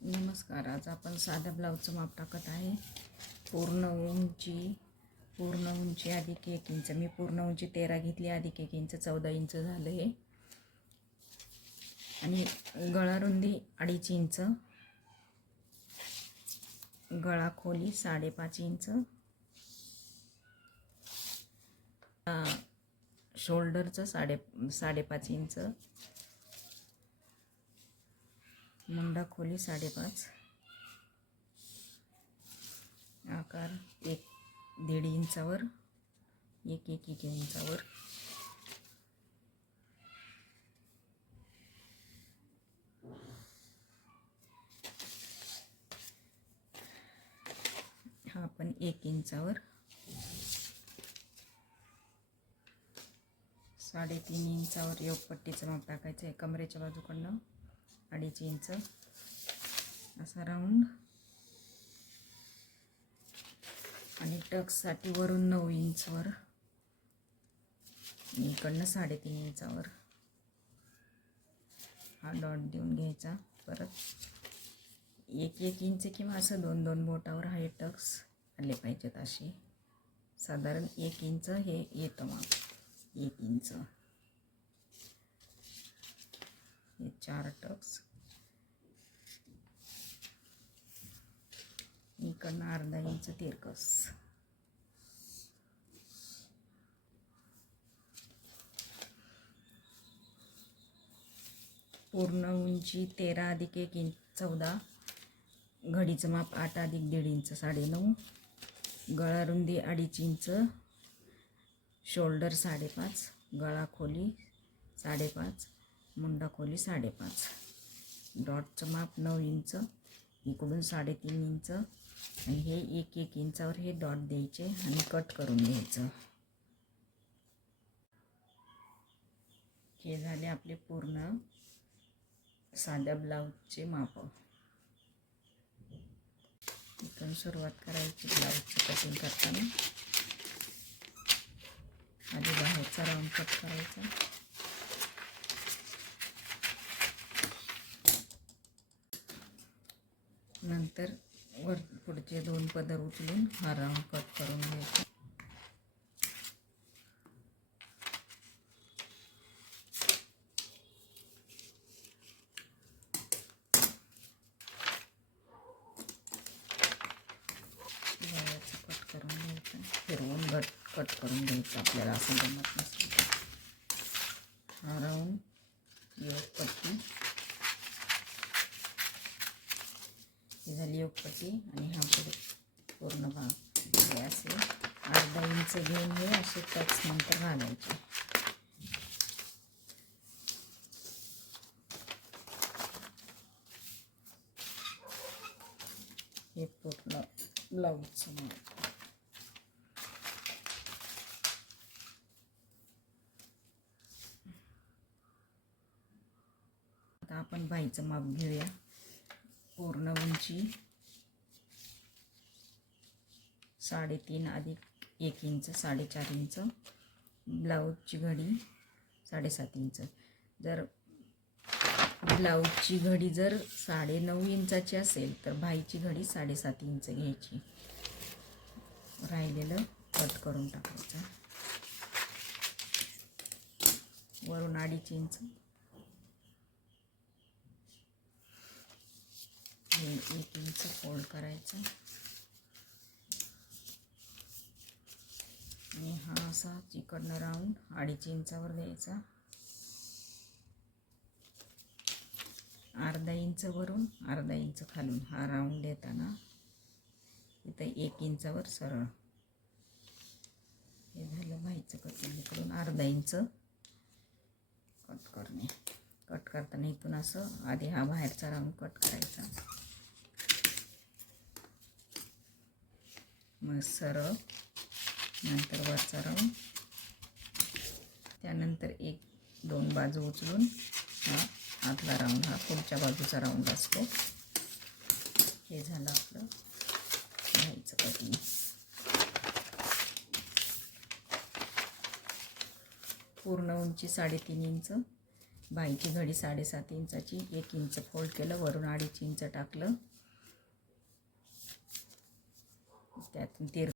नमस्कार. आज आपण साध्या ब्लाऊजचं माप टाकत आहे. पूर्ण उंची अधिक 1 इंच. मी पूर्ण उंची 13 घेतली, अधिक 1 इंच 14 इंच झालं हे. आणि गळा रुंदी 2.5 इंच, गळा खोली 5.5 इंच, शोल्डरचं 5.5 इंच, मुंडा खोली 5.5, आकार 1.5 इंचावर 1 इंचावर, हा पण 1 इंचावर, 3.5 इंचावर योगपट्टीचं माप टाकायचं आहे. कमरेच्या बाजूकडनं 2.5 इंच असा राऊंड, आणि टक्ससाठी वरून 9 इंचवर, इकडनं 3.5 इंचावर हा डॉट देऊन घ्यायचा. परत 1 इंच किंवा असं 2 बोटावर हा टक्स आले पाहिजेत. असे साधारण 1 इंच हे येतं माप. 1 इंच हे 4 टक्स, इकडनं 1/2 इंच तिरकस. पूर्ण उंची 13 अधिक 1 इंच 14, घडीचं माप 8 अधिक 1.5 इंच 9.5, गळा रुंदी 2.5 इंच, शोल्डर 5.5, गळा खोली 5.5, मुंडा खोली 5.5, डॉटचं माप 9 इंच, इकडून 3.5 इंच, आणि हे 1 इंचावर हे डॉट द्यायचे आणि कट करून घ्यायचं. हे झाले आपले पूर्ण साध्या ब्लाऊजचे माप. इथून सुरुवात करायची ब्लाऊजचं कटिंग करताना. आधी बाहेरचा राऊंड कट करायचा, नंतर वर पुढचे 2 पदर उचलून हा राऊंड कट करून घ्यायचा. कट करून घ्यायचं, फिरवून कट करून घ्यायचं. आपल्याला असं जमत नसेल हा राऊंड योगपट्टी, ही झाली योगपट्टी, आणि हा पुढे पूर्ण भाग हे असे 1/2 इंच घेऊन हे असे टक्स नंतर घालायचे. हे पूर्ण ब्लाऊजचं माप. आता आपण बाहीचं माप घेऊया. पूर्ण उंची 3.5 अधिक 1 इंच 4.5 इंच, ब्लाऊजची घडी 7.5 इंच. जर ब्लाऊजची घडी जर 9.5 इंचाची असेल तर बाहीची घडी 7.5 इंच घ्यायची. राहिलेलं कट करून टाकायचं. वरून 2.5 इंच, हे 1 इंच फोल्ड करायचं, आणि हा असा इकडनं राऊंड 2.5 इंचावर द्यायचा. 1/2 इंच वरून 1/2 इंच खालून हा राऊंड देताना इथं 1 इंचावर सरळ. हे झालं बाहीचं कटिंग. इकडून 1/2 इंच कट करणे. कट करताना इथून असं आधी हा बाहेरचा राऊंड कट करायचा, मग सरळ, नंतर वरचा राऊंड, त्यानंतर 1-2 बाजू उचलून हा आतला राऊंड, हा पुढच्या बाजूचा राऊंड असतो. हे झालं आपलं बाहीचं कटिंग. पूर्ण उंची 3.5 इंच, बाईची घडी 7.5 इंचाची, 1 इंच फोल्ड केलं, वरून 2.5 इंच टाकलं, त्यातून